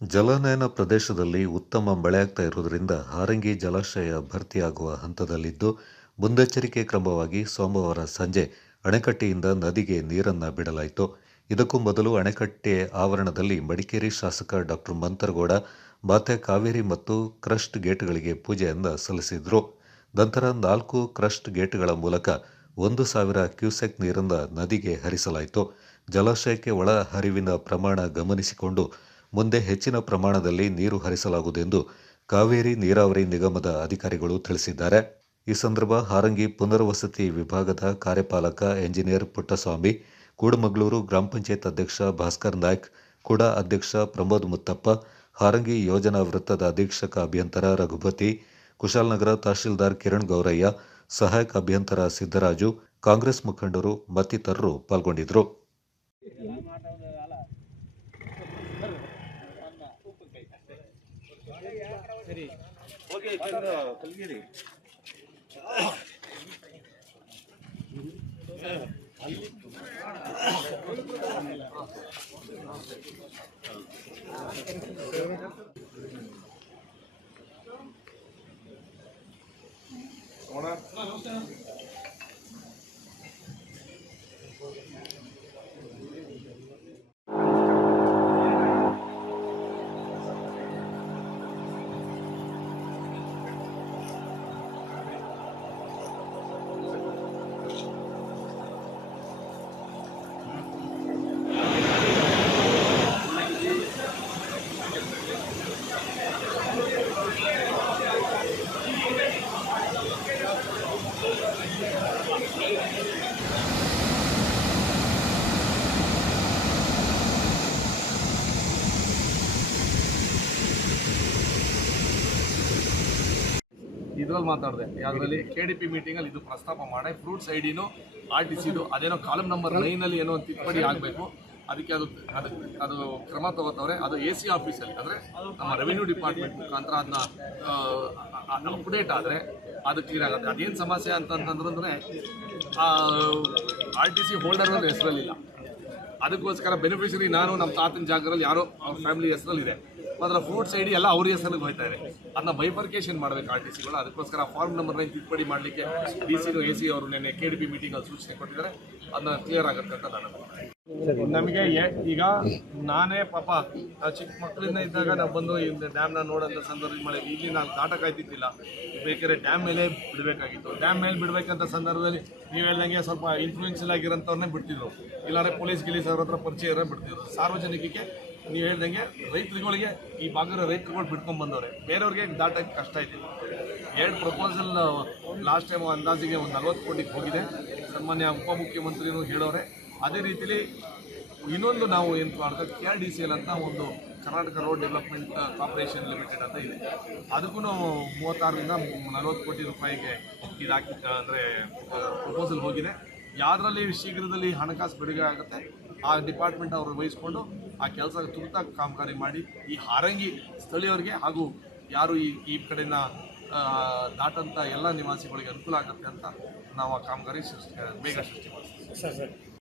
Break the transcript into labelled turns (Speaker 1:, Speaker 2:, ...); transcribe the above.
Speaker 1: ಜಲಾನಯನ ಪ್ರದೇಶದಲ್ಲಿ ಉತ್ತಮ ಮಳೆಯಾಗ್ತಾ ಇರುವುದರಿಂದ ಹಾರಂಗಿ ಜಲಾಶಯ ಭರ್ತಿಯಾಗುವ ಹಂತದಲ್ಲಿದ್ದು, ಮುಂದೆಚ್ಚರಿಕೆ ಕ್ರಮವಾಗಿ ಸೋಮವಾರ ಸಂಜೆ ಅಣೆಕಟ್ಟೆಯಿಂದ ನದಿಗೆ ನೀರನ್ನು ಬಿಡಲಾಯಿತು. ಇದಕ್ಕೂ ಮೊದಲು ಅಣೆಕಟ್ಟೆ ಆವರಣದಲ್ಲಿ ಮಡಿಕೇರಿ ಶಾಸಕ ಡಾಕ್ಟರ್ ಮಂತರಗೌಡ, ಮಾತೆ ಕಾವೇರಿ ಮತ್ತು ಕ್ರಸ್ಟ್ ಗೇಟ್ಗಳಿಗೆ ಪೂಜೆಯನ್ನು ಸಲ್ಲಿಸಿದರು. ನಂತರ ನಾಲ್ಕು ಕ್ರಸ್ಟ್ ಗೇಟ್ಗಳ ಮೂಲಕ ಒಂದು ಸಾವಿರ ಕ್ಯೂಸೆಕ್ ನೀರನ್ನು ನದಿಗೆ ಹರಿಸಲಾಯಿತು. ಜಲಾಶಯಕ್ಕೆ ಒಳ ಹರಿವಿನ ಪ್ರಮಾಣ ಗಮನಿಸಿಕೊಂಡು ಮುಂದೆ ಹೆಚ್ಚಿನ ಪ್ರಮಾಣದಲ್ಲಿ ನೀರು ಹರಿಸಲಾಗುವುದೆಂದು ಕಾವೇರಿ ನೀರಾವರಿ ನಿಗಮದ ಅಧಿಕಾರಿಗಳು ತಿಳಿಸಿದ್ದಾರೆ. ಈ ಸಂದರ್ಭ ಹಾರಂಗಿ ಪುನರ್ವಸತಿ ವಿಭಾಗದ ಕಾರ್ಯಪಾಲಕ ಎಂಜಿನಿಯರ್ ಪುಟ್ಟಸ್ವಾಮಿ, ಕೂಡಮಗಳೂರು ಗ್ರಾಮ ಪಂಚಾಯತ್ ಅಧ್ಯಕ್ಷ ಭಾಸ್ಕರ್ ನಾಯ್ಕ್, ಕೂಡ ಅಧ್ಯಕ್ಷ ಪ್ರಮೋದ್ ಮುತ್ತಪ್ಪ, ಹಾರಂಗಿ ಯೋಜನಾ ವೃತ್ತದ ಅಧೀಕ್ಷಕ ಅಭಿಯಂತರ ರಘುಪತಿ, ಕುಶಾಲನಗರ ತಹಶೀಲ್ದಾರ್ ಕಿರಣ್ ಗೌರಯ್ಯ, ಸಹಾಯಕ ಅಭಿಯಂತರ ಸಿದ್ದರಾಜು, ಕಾಂಗ್ರೆಸ್ ಮುಖಂಡರು ಮತ್ತಿತರರು ಪಾಲ್ಗೊಂಡಿದ್ದರು.
Speaker 2: ಸರಿ ಓಕೆ ಕಲಗಿರಿ ಕೋಣ ನಮಸ್ಕಾರ ಇದ್ರಲ್ಲಿ ಮಾತಾಡಿದೆ. ಯಾವ್ದ್ರಲ್ಲಿ ಕೆ ಡಿ ಪಿ ಮೀಟಿಂಗಲ್ಲಿ ಇದು ಪ್ರಸ್ತಾಪ ಮಾಡಿ ಫ್ರೂಟ್ಸ್ ಐಡಿನು ಆರ್ ಟಿ ಸಿದು ಅದೇನೋ ಕಾಲಮ್ ನಂಬರ್ ನೈನಲ್ಲಿ ಏನೋ ತಿದ್ದುಪಡಿ ಆಗಬೇಕು. ಅದಕ್ಕೆ ಅದು ಅದು ಅದು ಕ್ರಮ ತಗೋತವ್ರೆ. ಅದು ಎ ಸಿ ಆಫೀಸಲ್ಲಿ ಅಂದರೆ ನಮ್ಮ ರೆವಿನ್ಯೂ ಡಿಪಾರ್ಟ್ಮೆಂಟ್ ಮುಖಾಂತರ ಅದನ್ನ ಅಪ್ಡೇಟ್ ಆದರೆ ಅದು ಕ್ಲಿಯರ್ ಆಗುತ್ತೆ. ಅದೇನು ಸಮಸ್ಯೆ ಅಂತಂತಂದ್ರೆ ಆರ್ ಟಿ ಸಿ ಹೋಲ್ಡರ್ ಹೆಸರಲ್ಲಿಲ್ಲ. ಅದಕ್ಕೋಸ್ಕರ ಬೆನಿಫಿಷರಿ ನಾನು ನಮ್ಮ ತಾತನ ಜಾಗದಲ್ಲಿ ಯಾರೋ ಅವ್ರ ಫ್ಯಾಮಿಲಿ ಹೆಸರಲ್ಲಿ ಇದೆ. ಅದರ ಫ್ರೂಟ್ಸ್ ಐಡಿ ಎಲ್ಲ ಅವ್ರ ಹೆಸರಿಗೆ ಹೋಯ್ತಾ ಇದೆ. ಅದನ್ನ ಬೈಫರ್ಕೇಶನ್ ಮಾಡಬೇಕು ಆರ್ ಟಿ ಸಿಗಳು ಅದಕ್ಕೋಸ್ಕರ ಫಾರ್ಮ್ ನಂಬರ್ ನೈನ್ ತಿದ್ದುಪಡಿ ಮಾಡಲಿಕ್ಕೆ ಡಿ ಸಿ ಎ ಸಿ ಅವರು ನಿನ್ನೆ ಕೆ ಡಿ ಪಿ ಮೀಟಿಂಗಲ್ಲಿ ಸೂಚನೆ ಕೊಟ್ಟಿದ್ದಾರೆ. ಅದನ್ನ ಕ್ಲಿಯರ್ ಆಗುತ್ತೆ ಅಂತ ನಾನು ನಮಗೆ ಈಗ ನಾನೇ ಪಾಪ ಚಿಕ್ಕ ಮಕ್ಕಳಿಂದ ಇದ್ದಾಗ ನಾವು ಬಂದು ಈ ಡ್ಯಾಮ್ನ ನೋಡೋಂಥ ಸಂದರ್ಭ ಮಳೆ ಇಲ್ಲಿ ನಾನು ಕಾಟ ಕಾಯ್ತಿದ್ದಿಲ್ಲ. ಬೇಕಾದ್ರೆ ಡ್ಯಾಮ್ ಮೇಲೆ ಬಿಡಬೇಕಾಗಿತ್ತು. ಡ್ಯಾಮ್ ಮೇಲೆ ಬಿಡಬೇಕಂತ ಸಂದರ್ಭದಲ್ಲಿ ನೀವು ಹೇಳ್ದಂಗೆ ಸ್ವಲ್ಪ ಇನ್ಫ್ಲೂಯೆನ್ಷಿಯಲ್ ಆಗಿರೋಂಥವ್ರನ್ನೇ ಬಿಡ್ತಿದ್ರು. ಇಲ್ಲಾಂದ್ರೆ ಪೊಲೀಸ್ ಗಿಲೀಸ್ ಅವ್ರ ಹತ್ರ ಪರಿಚಯ ಇರೋ ಬಿಡ್ತಿದ್ರು. ಸಾರ್ವಜನಿಕಕ್ಕೆ ನೀವು ಹೇಳ್ದಂಗೆ ರೈತರುಗಳಿಗೆ ಈ ಭಾಗದ ರೈತರುಗಳು ಬಿಟ್ಕೊಂಡು ಬಂದವ್ರೆ. ಬೇರೆಯವ್ರಿಗೆ ದಾಟಕ್ಕೆ ಕಷ್ಟ ಐತಿ ಎರಡು ಪ್ರಪೋಸಲ್ ಲಾಸ್ಟ್ ಟೈಮ್ ಅಂದಾಜಿಗೆ ಒಂದು ನಲ್ವತ್ತು ಕೋಟಿಗೆ ಹೋಗಿದೆ. ಸನ್ಮಾನ್ಯ ಉಪಮುಖ್ಯಮಂತ್ರಿನೂ ಹೇಳೋರೆ. ಅದೇ ರೀತಿಲಿ ಇನ್ನೊಂದು ನಾವು ಏನು ಮಾಡ್ತೀವಿ? K R D C L ಅಂತ ಒಂದು Karnataka road development corporation limited ಅಂತ ಇದೆ. ಅದಕ್ಕೂ ಮೂವತ್ತಾರರಿಂದ ನಲವತ್ತು ಕೋಟಿ ರೂಪಾಯಿಗೆ ಇದಾಕಿ ಅಂದರೆ ಪ್ರಪೋಸಲ್ ಹೋಗಿದೆ. ಯಾವುದರಲ್ಲಿ ಶೀಘ್ರದಲ್ಲಿ ಹಣಕಾಸು ಬಿಡುಗಡೆ ಆಗುತ್ತೆ, ಆ ಡಿಪಾರ್ಟ್ಮೆಂಟ್ ಅವರು ವಹಿಸ್ಕೊಂಡು ಆ ಕೆಲಸ ತುರ್ತಾಗಿ ಕಾಮಗಾರಿ ಮಾಡಿ, ಈ ಹಾರಂಗಿ ಸ್ಥಳೀಯರಿಗೆ ಹಾಗೂ ಯಾರು ಈ ಈ ಕಡೆನ ದಾಟಂಥ ಎಲ್ಲ ನಿವಾಸಿಗಳಿಗೆ ಅನುಕೂಲ ಆಗುತ್ತೆ ಅಂತ ನಾವು ಆ ಕಾಮಗಾರಿ ಸೃಷ್ಟಿ ಬೇಗ ಸೃಷ್ಟಿ ಮಾಡ್ತೀವಿ